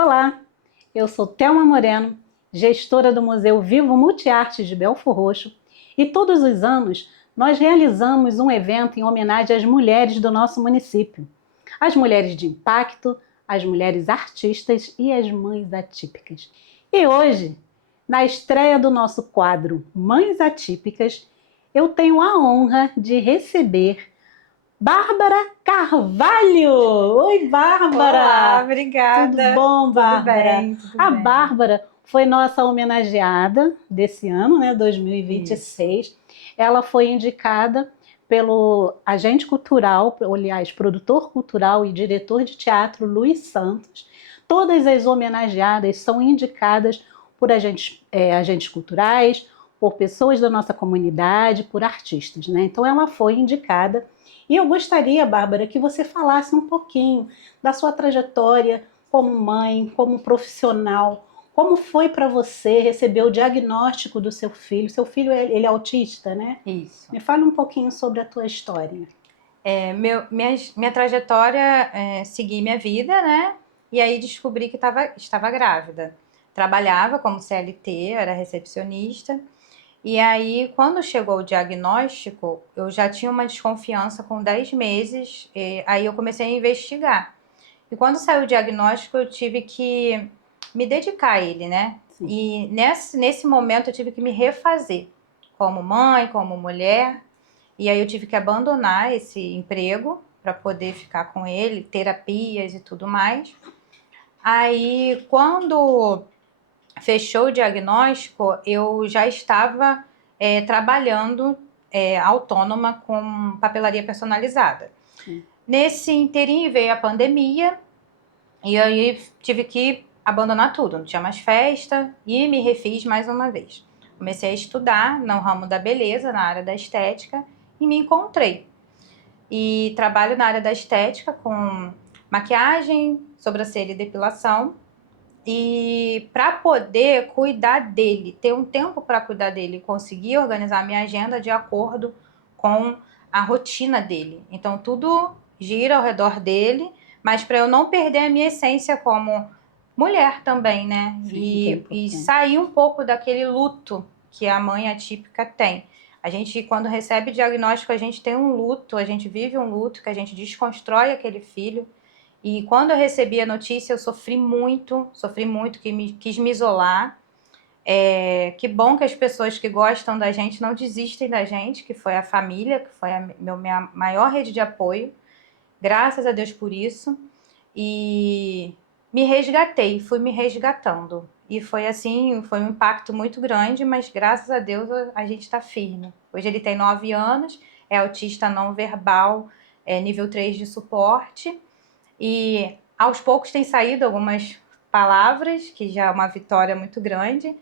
Olá, eu sou Thelma Moreno, gestora do Museu Vivo Multiarte de Belfor Roxo, e todos os anos nós realizamos um evento em homenagem às mulheres do nosso município. As mulheres de impacto, as mulheres artistas e as mães atípicas. E hoje, na estreia do nosso quadro Mães Atípicas, eu tenho a honra de receber Bárbara Carvalho! Oi, Bárbara! Olá, Tudo obrigada. bom, Tudo Bárbara? bem, tudo A bem. Bárbara foi nossa homenageada desse ano, né, Isso. 2026. Ela foi indicada pelo agente cultural, aliás, produtor cultural e diretor de teatro Luiz Santos. Todas as homenageadas são indicadas por agentes culturais, por pessoas da nossa comunidade, por artistas, né? Então ela foi indicada. E eu gostaria, Bárbara, que você falasse um pouquinho da sua trajetória como mãe, como profissional. Como foi para você receber o diagnóstico do seu filho? Seu filho, ele é autista, né? Isso. Me fale um pouquinho sobre a tua história. Minha trajetória segui minha vida, né? E aí descobri que estava grávida. Trabalhava como CLT, era recepcionista. E aí, quando chegou o diagnóstico, eu já tinha uma desconfiança com 10 meses. E aí eu comecei a investigar. E quando saiu o diagnóstico, eu tive que me dedicar a ele, né? Sim. E nesse momento eu tive que me refazer como mãe, como mulher. E aí eu tive que abandonar esse emprego para poder ficar com ele, terapias e tudo mais. Aí, quando fechou o diagnóstico, eu já estava trabalhando autônoma com papelaria personalizada. Sim. Nesse inteirinho veio a pandemia e aí tive que abandonar tudo, não tinha mais festa e me refiz mais uma vez. Comecei a estudar no ramo da beleza, na área da estética, e me encontrei. E trabalho na área da estética com maquiagem, sobrancelha e depilação. E para poder cuidar dele, ter um tempo para cuidar dele, conseguir organizar minha agenda de acordo com a rotina dele. Então tudo gira ao redor dele, mas para eu não perder a minha essência como mulher também, né? Sim, que é E importante. sair um pouco daquele luto que a mãe atípica tem. A gente, quando recebe diagnóstico, a gente tem um luto, a gente vive um luto, que a gente desconstrói aquele filho. E quando eu recebi a notícia, eu sofri muito, quis me isolar. Que bom que as pessoas que gostam da gente não desistem da gente, que foi a família, que foi a minha maior rede de apoio. Graças a Deus por isso. E me resgatei, fui me resgatando. E foi assim, foi um impacto muito grande, mas graças a Deus a gente está firme. Hoje ele tem 9 anos, é autista não verbal, nível 3 de suporte. E aos poucos tem saído algumas palavras, que já é uma vitória muito grande,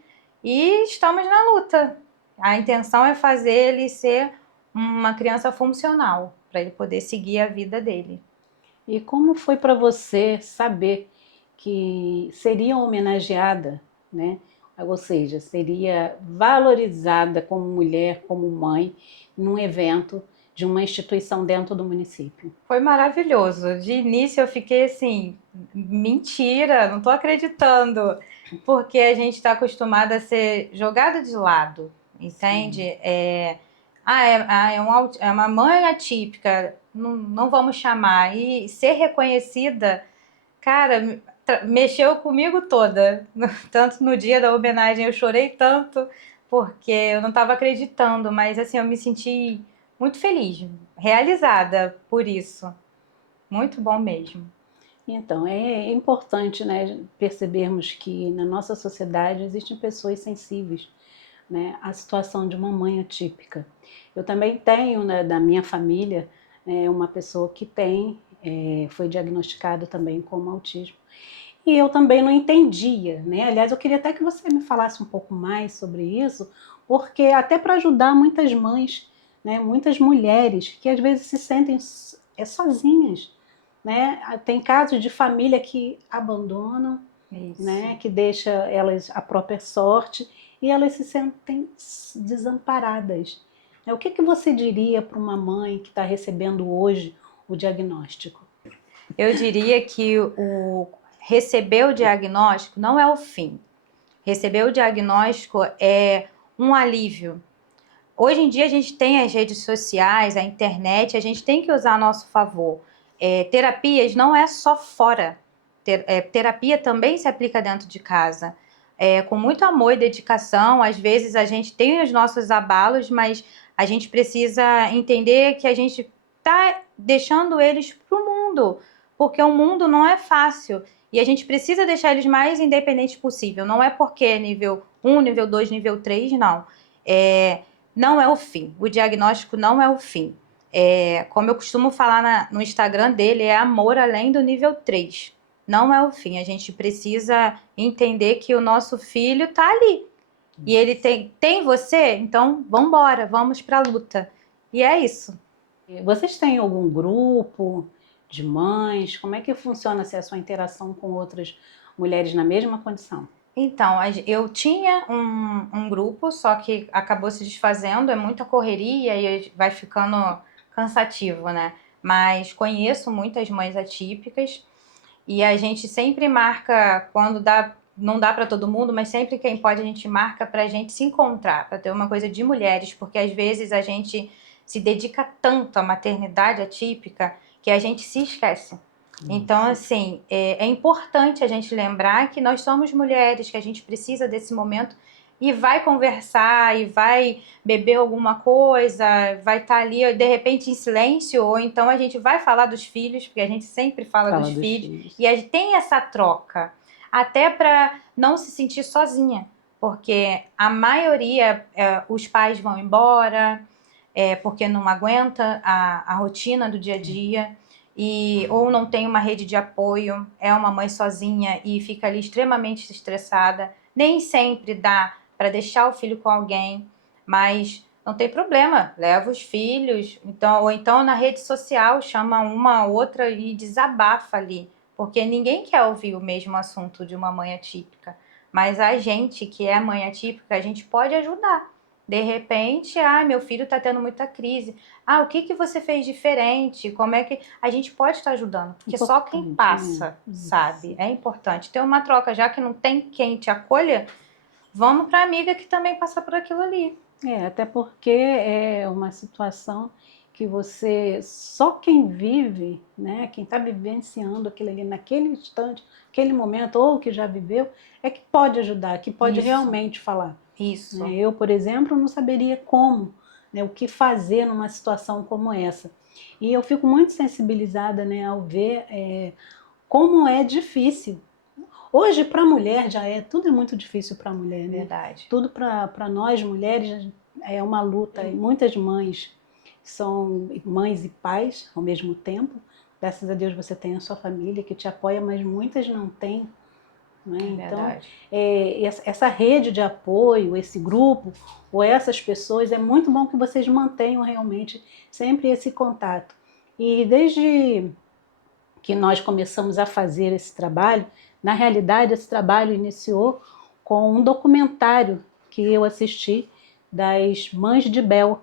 e estamos na luta. A intenção é fazer ele ser uma criança funcional, para ele poder seguir a vida dele. E como foi para você saber que seria homenageada, né? Ou seja, seria valorizada como mulher, como mãe, num evento de uma instituição dentro do município? Foi maravilhoso. De início eu fiquei assim, mentira, não tô acreditando, porque a gente está acostumada a ser jogada de lado, entende? Sim. É uma mãe atípica, não vamos chamar. E ser reconhecida, cara, mexeu comigo toda. Tanto no dia da homenagem eu chorei tanto, porque eu não estava acreditando, mas assim, eu me senti muito feliz, realizada por isso. Muito bom mesmo. Então, é importante, né, percebermos que na nossa sociedade existem pessoas sensíveis, né, à situação de uma mãe atípica. Eu também tenho, né, da minha família, uma pessoa que foi diagnosticada também com autismo. E eu também não entendia, né? Aliás, eu queria até que você me falasse um pouco mais sobre isso, porque até para ajudar muitas mães, né, muitas mulheres que às vezes se sentem sozinhas, né? Tem casos de família que abandonam, Isso. né, que deixa elas à própria sorte e elas se sentem desamparadas. O que você diria para uma mãe que está recebendo hoje o diagnóstico? Eu diria que o receber o diagnóstico não é o fim. Receber o diagnóstico é um alívio. Hoje em dia a gente tem as redes sociais, a internet, a gente tem que usar a nosso favor. Terapias não é só fora. Terapia também se aplica dentro de casa. Com muito amor e dedicação, às vezes a gente tem os nossos abalos, mas a gente precisa entender que a gente está deixando eles para o mundo, porque o mundo não é fácil e a gente precisa deixar eles mais independentes possível. Não é porque é nível 1, nível 2, nível 3, não. Não é o fim. O diagnóstico não é o fim. Como eu costumo falar no Instagram dele, é amor além do nível 3. Não é o fim. A gente precisa entender que o nosso filho está ali. E ele tem você? Então, vamos embora, vamos para a luta. E é isso. Vocês têm algum grupo de mães? Como é que funciona a sua interação com outras mulheres na mesma condição? Então, eu tinha um grupo, só que acabou se desfazendo, é muita correria e vai ficando cansativo, né? Mas conheço muitas mães atípicas e a gente sempre marca, quando dá, não dá para todo mundo, mas sempre quem pode a gente marca para a gente se encontrar, para ter uma coisa de mulheres, porque às vezes a gente se dedica tanto à maternidade atípica que a gente se esquece. Então, assim, é importante a gente lembrar que nós somos mulheres, que a gente precisa desse momento e vai conversar, e vai beber alguma coisa, vai estar ali, de repente, em silêncio, ou então a gente vai falar dos filhos, porque a gente sempre fala dos filhos, e a gente tem essa troca, até para não se sentir sozinha, porque a maioria, os pais vão embora, porque não aguenta a rotina do dia a dia, ou não tem uma rede de apoio, é uma mãe sozinha e fica ali extremamente estressada. Nem sempre dá para deixar o filho com alguém, mas não tem problema, leva os filhos, ou então na rede social chama uma outra e desabafa ali, porque ninguém quer ouvir o mesmo assunto de uma mãe atípica, mas a gente que é mãe atípica, a gente pode ajudar. De repente, meu filho está tendo muita crise. O que você fez diferente? Como é que a gente pode estar ajudando? Porque só quem passa, né, sabe? É importante ter uma troca, já que não tem quem te acolha, vamos para a amiga que também passa por aquilo ali. Até porque é uma situação que só quem vive, né, quem está vivenciando aquilo ali naquele instante, aquele momento, ou que já viveu, é que pode ajudar, que pode realmente falar. Isso. Eu, por exemplo, não saberia como, né, o que fazer numa situação como essa. E eu fico muito sensibilizada, né, ao ver como é difícil. Hoje, para a mulher, tudo é muito difícil para a mulher, né? Verdade. Tudo para nós, mulheres, é uma luta. E muitas mães são mães e pais ao mesmo tempo. Graças a Deus você tem a sua família que te apoia, mas muitas não têm. Né? Então, essa rede de apoio, esse grupo, ou essas pessoas, é muito bom que vocês mantenham realmente sempre esse contato. E desde que nós começamos a fazer esse trabalho, na realidade esse trabalho iniciou com um documentário que eu assisti das Mães de Bel,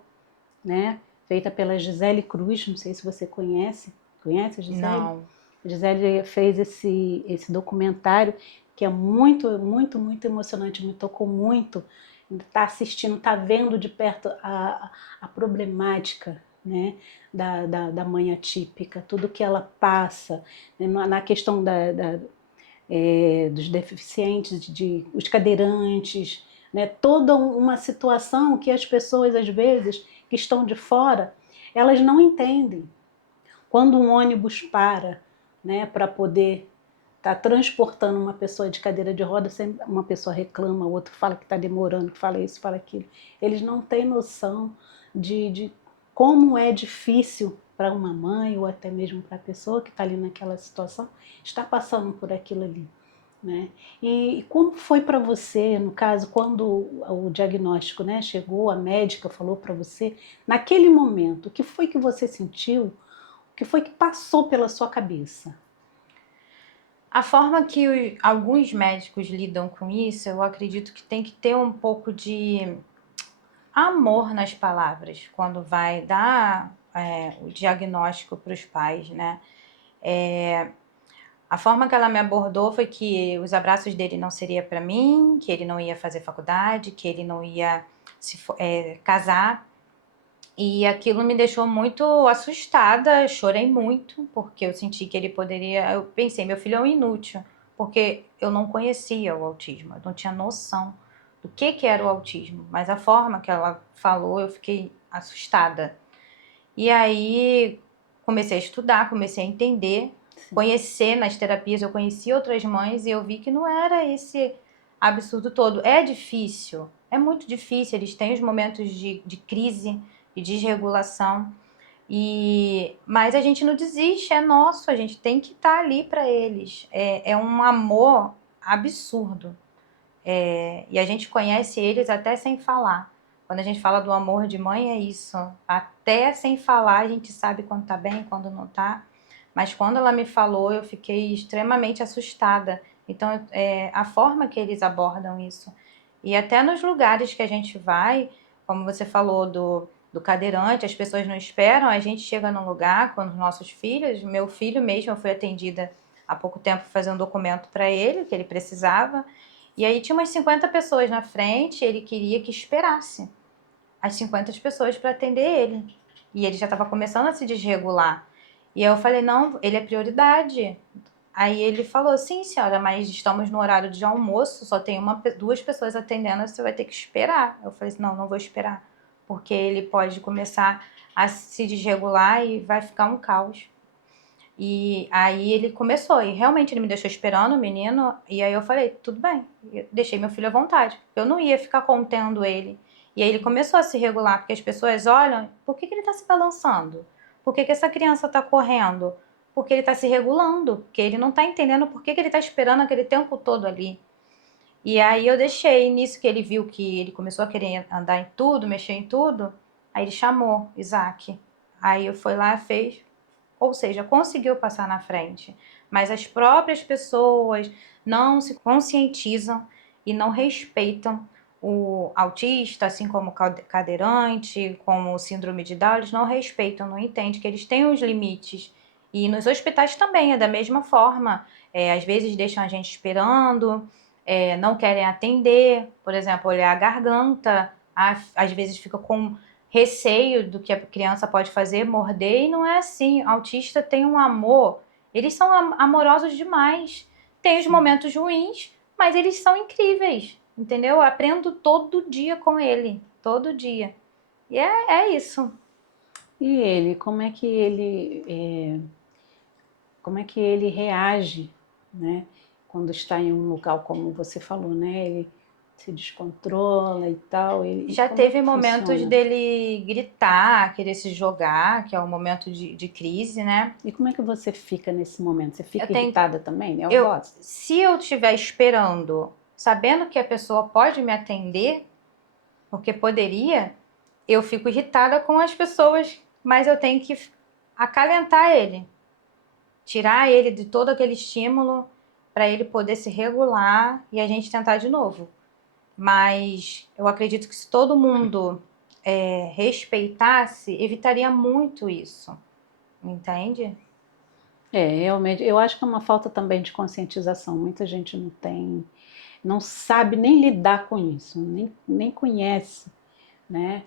né? Feita pela Gisele Cruz, não sei se você conhece. Conhece a Gisele? Não. A Gisele fez esse documentário que é muito, muito, muito emocionante, me tocou muito. Está assistindo, está vendo de perto a problemática, né, da mãe atípica, tudo que ela passa, né, na questão dos deficientes, os cadeirantes, né, toda uma situação que as pessoas, às vezes, que estão de fora, elas não entendem. Quando um ônibus para, né, para poder estar transportando uma pessoa de cadeira de roda, sempre uma pessoa reclama, o outro fala que está demorando, que fala isso, fala aquilo. Eles não têm noção de como é difícil para uma mãe ou até mesmo para a pessoa que está ali naquela situação, estar passando por aquilo ali. Né? E como foi para você, no caso, quando o diagnóstico, né, chegou, a médica falou para você, naquele momento, o que foi que você sentiu? O que foi que passou pela sua cabeça? A forma que alguns médicos lidam com isso, eu acredito que tem que ter um pouco de amor nas palavras quando vai dar o diagnóstico para os pais, né? A forma que ela me abordou foi que os abraços dele não seria para mim, que ele não ia fazer faculdade, que ele não ia casar. E aquilo me deixou muito assustada, chorei muito, porque eu senti que ele poderia. Eu pensei, meu filho é um inútil, porque eu não conhecia o autismo, eu não tinha noção do que era o autismo, mas a forma que ela falou, eu fiquei assustada. E aí comecei a estudar, comecei a entender, conhecer nas terapias, eu conheci outras mães e eu vi que não era esse absurdo todo. É difícil, é muito difícil, eles têm os momentos de crise, de desregulação, mas a gente não desiste, é nosso, a gente tem que estar ali para eles. É um amor absurdo. E a gente conhece eles até sem falar. Quando a gente fala do amor de mãe, é isso. Até sem falar, a gente sabe quando tá bem, quando não tá. Mas quando ela me falou, eu fiquei extremamente assustada. Então, a forma que eles abordam isso. E até nos lugares que a gente vai, como você falou do cadeirante, as pessoas não esperam, a gente chega num lugar com os nossos filhos. Meu filho mesmo, eu fui atendida há pouco tempo fazendo um documento para ele, que ele precisava. E aí tinha umas 50 pessoas na frente, ele queria que esperasse as 50 pessoas para atender ele. E ele já estava começando a se desregular. E aí eu falei, não, ele é prioridade. Aí ele falou, sim, senhora, mas estamos no horário de almoço, só tem duas pessoas atendendo, você vai ter que esperar. Eu falei, não, não vou esperar, porque ele pode começar a se desregular e vai ficar um caos. E aí ele começou, e realmente ele me deixou esperando, o menino, e aí eu falei, tudo bem, eu deixei meu filho à vontade. Eu não ia ficar contendo ele. E aí ele começou a se regular, porque as pessoas olham, por que ele está se balançando? Por que essa criança está correndo? Porque ele está se regulando, porque ele não está entendendo por que ele está esperando aquele tempo todo ali. E aí eu deixei, nisso que ele viu que ele começou a querer andar em tudo, mexer em tudo, aí ele chamou Isaac. Aí eu fui lá, fez, ou seja, conseguiu passar na frente, mas as próprias pessoas não se conscientizam e não respeitam o autista, assim como o cadeirante, como o síndrome de Down, eles não respeitam, não entendem que eles têm os limites. E nos hospitais também é da mesma forma. Às vezes deixam a gente esperando, não querem atender, por exemplo, olhar a garganta, às vezes fica com receio do que a criança pode fazer, morder, e não é assim. Autista tem um amor, eles são amorosos demais. Tem os momentos ruins, mas eles são incríveis, entendeu? Eu aprendo todo dia com ele, todo dia. E é isso. E ele, como é que ele reage, né? Quando está em um local como você falou, né? Ele se descontrola e tal. Já Como é teve que momentos funciona? dele gritar, querer se jogar, que é o momento de crise, né? E como é que você fica nesse momento? Você Eu fica tenho, irritada também, nervosa? se eu estiver esperando, sabendo que a pessoa pode me atender, porque poderia, eu fico irritada com as pessoas, mas eu tenho que acalentar ele, tirar ele de todo aquele estímulo para ele poder se regular e a gente tentar de novo. Mas eu acredito que se todo mundo respeitasse, evitaria muito isso, entende? Realmente, eu acho que é uma falta também de conscientização. Muita gente não sabe nem lidar com isso, nem conhece, né?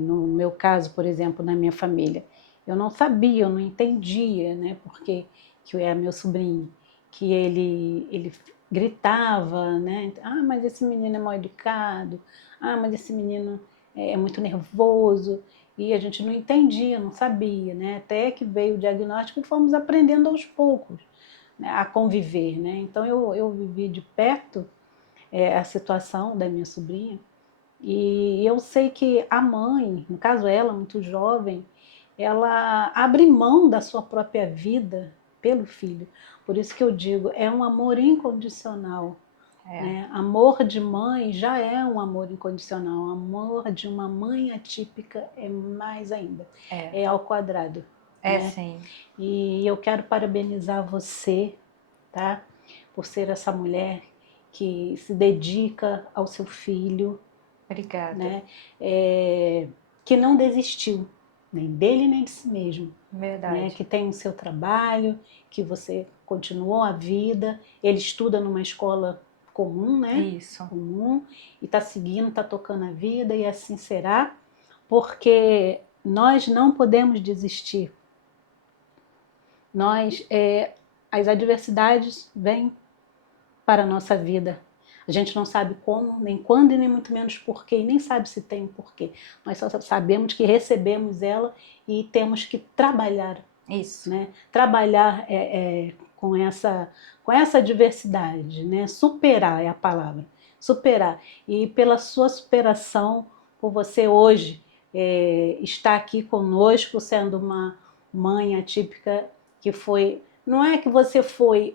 No meu caso, por exemplo, na minha família, eu não sabia, eu não entendia, né? Porque que é meu sobrinho, que ele gritava, né? Ah, mas esse menino é mal educado. Ah, mas esse menino é muito nervoso. E a gente não entendia, não sabia, né? Até que veio o diagnóstico e fomos aprendendo aos poucos, né, a conviver, né? Então eu vivi de perto a situação da minha sobrinha e eu sei que a mãe, no caso ela, muito jovem, ela abre mão da sua própria vida pelo filho. Por isso que eu digo, é um amor incondicional. É, Né? Amor de mãe já é um amor incondicional. Amor de uma mãe atípica é mais ainda. é, É ao quadrado. Né? sim. E eu quero parabenizar você, tá? Por ser essa mulher que se dedica ao seu filho, Obrigada. né? Que não desistiu, nem dele nem de si mesmo. Verdade. Né? Que tem o seu trabalho, que você continuou a vida, ele estuda numa escola comum, né? Isso. Comum, e está seguindo, está tocando a vida, e assim será, porque nós não podemos desistir. As adversidades vêm para a nossa vida. A gente não sabe como, nem quando e nem muito menos porquê, e nem sabe se tem um porquê. Nós só sabemos que recebemos ela e temos que trabalhar. Isso. Né? Trabalhar com essa diversidade, né? Superar é a palavra. Superar. E pela sua superação, por você hoje estar aqui conosco, sendo uma mãe atípica que foi. Não é que você foi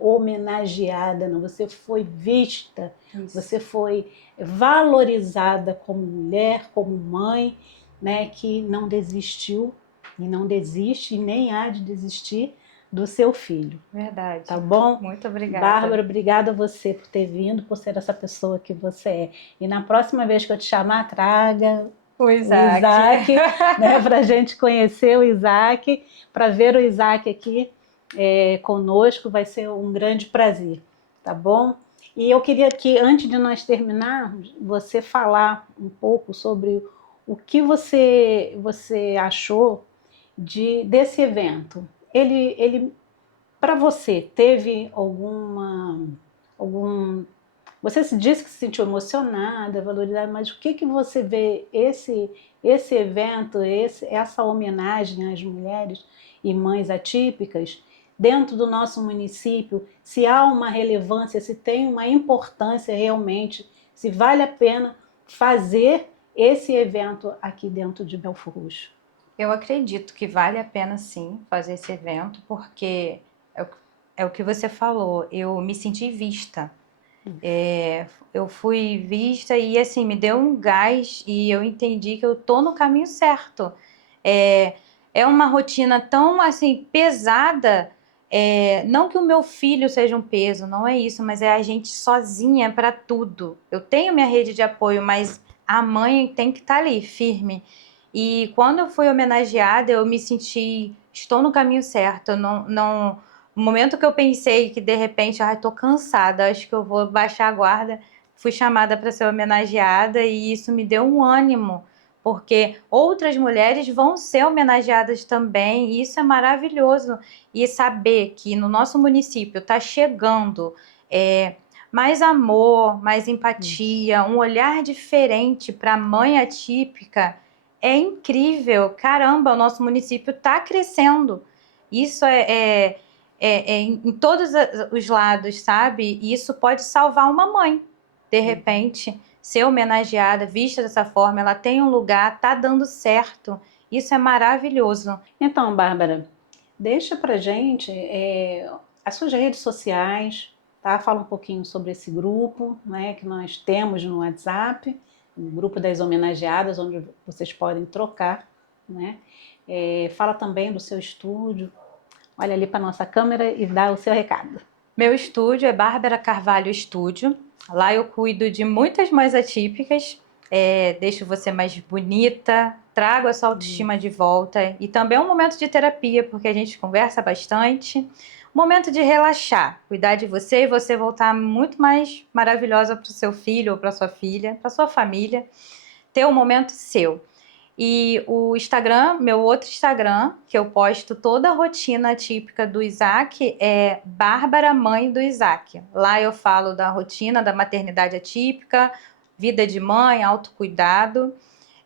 homenageada, não, você foi vista, Isso. você foi valorizada como mulher, como mãe, né, que não desistiu e não desiste e nem há de desistir do seu filho. Verdade. Tá bom? Muito obrigada. Bárbara, obrigada a você por ter vindo, por ser essa pessoa que você é. E na próxima vez que eu te chamar, traga o Isaac, né, para a gente conhecer o Isaac, para ver o Isaac aqui conosco, vai ser um grande prazer, tá bom? E eu queria que, antes de nós terminarmos, você falar um pouco sobre o que você achou desse evento. Ele para você, teve você se disse que se sentiu emocionada, valorizada, mas o que você vê esse evento, essa homenagem às mulheres e mães atípicas dentro do nosso município, se há uma relevância, se tem uma importância realmente, se vale a pena fazer esse evento aqui dentro de Belford Roxo? Eu acredito que vale a pena sim fazer esse evento, porque é o que você falou, eu me senti vista. Eu fui vista e assim, me deu um gás e eu entendi que eu tô no caminho certo. É uma rotina tão assim pesada, não que o meu filho seja um peso, não é isso, mas é a gente sozinha para tudo. Eu tenho minha rede de apoio, mas a mãe tem que estar ali, firme. E quando eu fui homenageada, eu me senti, estou no caminho certo. No momento que eu pensei que de repente, tô cansada, acho que eu vou baixar a guarda, fui chamada para ser homenageada e isso me deu um ânimo, porque outras mulheres vão ser homenageadas também, e isso é maravilhoso. E saber que no nosso município está chegando mais amor, mais empatia, um olhar diferente para a mãe atípica, é incrível. Caramba, o nosso município está crescendo. Isso em todos os lados, sabe? E isso pode salvar uma mãe. De repente, ser homenageada, vista dessa forma, ela tem um lugar, tá dando certo. Isso é maravilhoso. Então, Bárbara, deixa pra gente as suas redes sociais, tá? Fala um pouquinho sobre esse grupo, né, que nós temos no WhatsApp, o grupo das homenageadas, onde vocês podem trocar, né? Fala também do seu estúdio. Olha ali para nossa câmera e dá o seu recado. Meu estúdio é Bárbara Carvalho Estúdio. Lá eu cuido de muitas mães atípicas, deixo você mais bonita, trago essa autoestima de volta, e também é um momento de terapia, porque a gente conversa bastante, um momento de relaxar, cuidar de você e você voltar muito mais maravilhosa para o seu filho ou para sua filha, para sua família, ter um momento seu. E o Instagram, meu outro Instagram, que eu posto toda a rotina típica do Isaac, é Bárbara Mãe do Isaac. Lá eu falo da rotina da maternidade atípica, vida de mãe, autocuidado.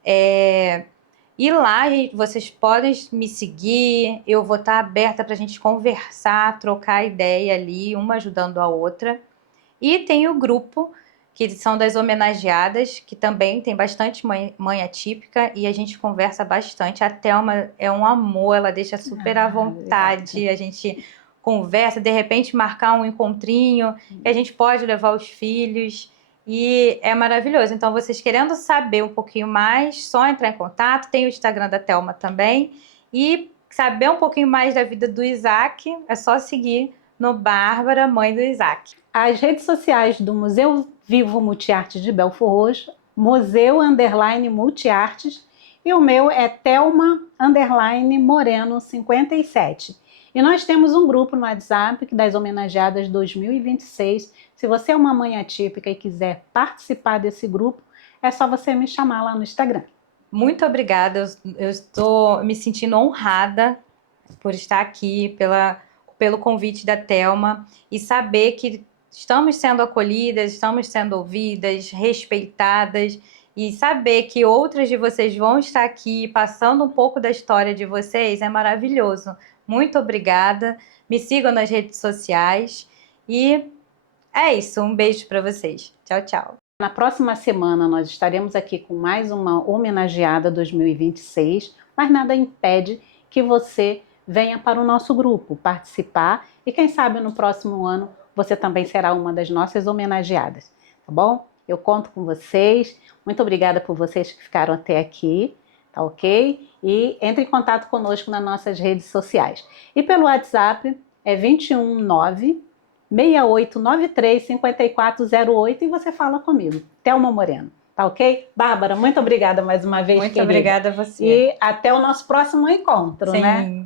E lá vocês podem me seguir, eu vou estar aberta para a gente conversar, trocar ideia ali, uma ajudando a outra. E tem o grupo, que são das homenageadas, que também tem bastante mãe atípica, e a gente conversa bastante. A Thelma é um amor, ela deixa super à vontade, a gente conversa, de repente marcar um encontrinho, que a gente pode levar os filhos, e é maravilhoso. Então, vocês querendo saber um pouquinho mais, só entrar em contato, tem o Instagram da Thelma também, e saber um pouquinho mais da vida do Isaac, é só seguir no Bárbara, Mãe do Isaac. As redes sociais do Museu Vivo Multiartes de Belford Roxo, Museu _Multiartes, E o meu é Thelma_Moreno57. E nós temos um grupo no WhatsApp das homenageadas 2026. Se você é uma mãe atípica e quiser participar desse grupo, é só você me chamar lá no Instagram. Muito obrigada, eu estou me sentindo honrada por estar aqui, pelo convite da Thelma, e saber que estamos sendo acolhidas, estamos sendo ouvidas, respeitadas, e saber que outras de vocês vão estar aqui passando um pouco da história de vocês é maravilhoso. Muito obrigada, me sigam nas redes sociais, e é isso, um beijo para vocês. Tchau, tchau. Na próxima semana nós estaremos aqui com mais uma homenageada 2026, mas nada impede que você venha para o nosso grupo participar e quem sabe no próximo ano você também será uma das nossas homenageadas, tá bom? Eu conto com vocês, muito obrigada por vocês que ficaram até aqui, tá ok? E entre em contato conosco nas nossas redes sociais. E pelo WhatsApp é 219 6893 5408 e você fala comigo, Thelma Moreno, tá ok? Bárbara, muito obrigada mais uma vez, Muito querida. obrigada a você. E até o nosso próximo encontro, Sim. né?